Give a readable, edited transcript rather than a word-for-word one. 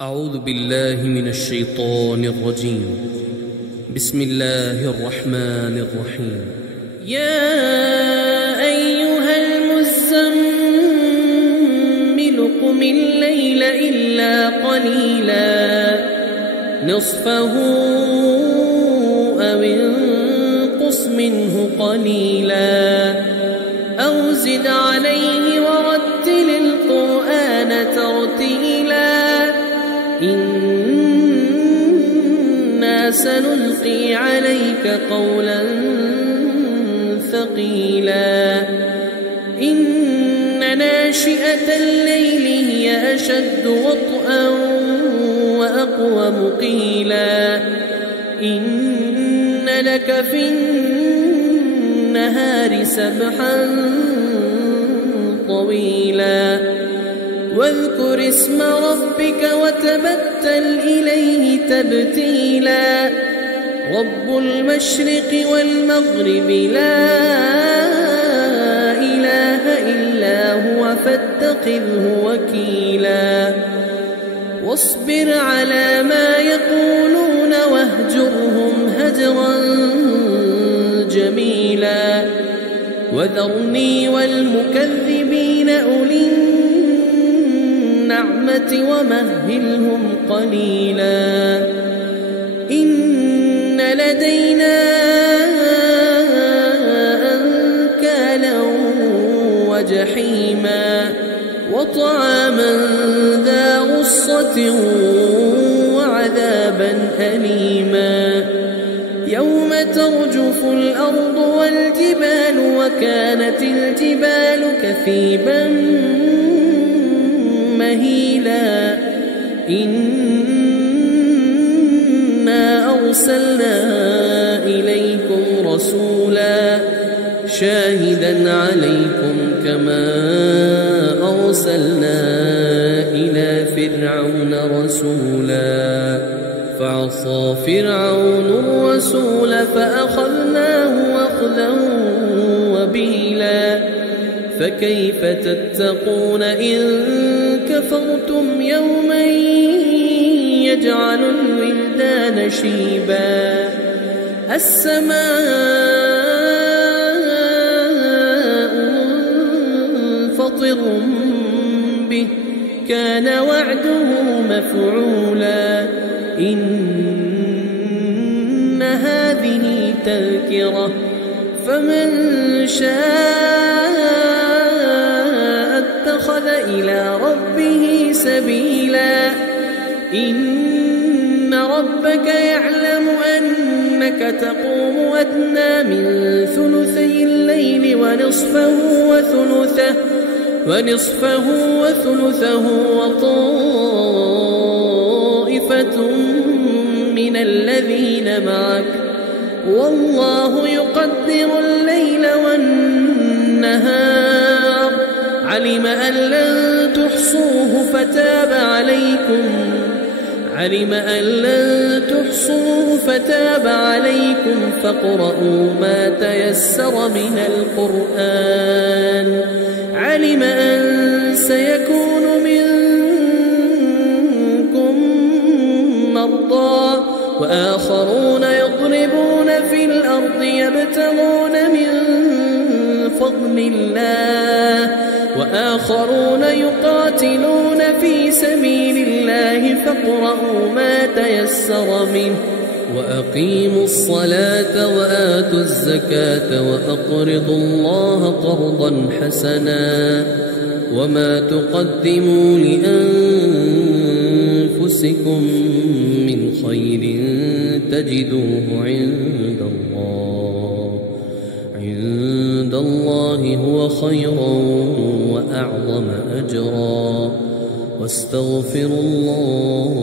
أعوذ بالله من الشيطان الرجيم. بسم الله الرحمن الرحيم. يا أيها المزمل قم الليل إلا قليلا نصفه أو انقص منه قليلا أو زد عليه ورتل القرآن ترتيلا إنا سنلقي عليك قولا ثقيلا إن ناشئة الليل هي أشد وطئا وأقوم قيلا إن لك في النهار سبحا طويلا واذكر اسم ربك وتبتل إليه تبتيلا رب المشرق والمغرب لا إله إلا هو فاتخذه وكيلا واصبر على ما يقولون واهجرهم هجرا جميلا وذرني والمكذبين أولي النعمة ومهلهم قليلا إن لدينا أنكالا وجحيما وطعاما ذا غصة وعذابا أليما يوم ترجف الأرض والجبال وكانت الجبال كثيبا مهيلا إنا أرسلنا إليكم رسولا شاهدا عليكم كما أرسلنا إلى فرعون رسولا فعصى فرعون الرسول فأخذناه أخذا وبيلا فكيف تتقون إن كفرتم يوما يجعل الولدان شيبا السماء منفطر به كان وعده مفعولا إن هذه تذكرة فمن شاء اتخذ إلى ربه سبيلا إن ربك يعلم أنك تقوم أدنى من ثلثي الليل ونصفه وثلثه وطائفة من الذين معك والله يقدر الليل والنهار علم أن لن تحصوه فتاب عليكم فاقرؤوا ما تيسر من القرآن علم أن سيكون منكم مرضى وآخرون يضربون في الأرض يبتغون من فضل الله وآخرون يقاتلون في سبيل الله فاقرؤوا ما تيسر منه وأقيموا الصلاة وآتوا الزكاة وأقرضوا الله قرضا حسنا وما تقدموا لأنفسكم من خير تجدوه عند الله هو خيرا وأعظم أجرا واستغفروا الله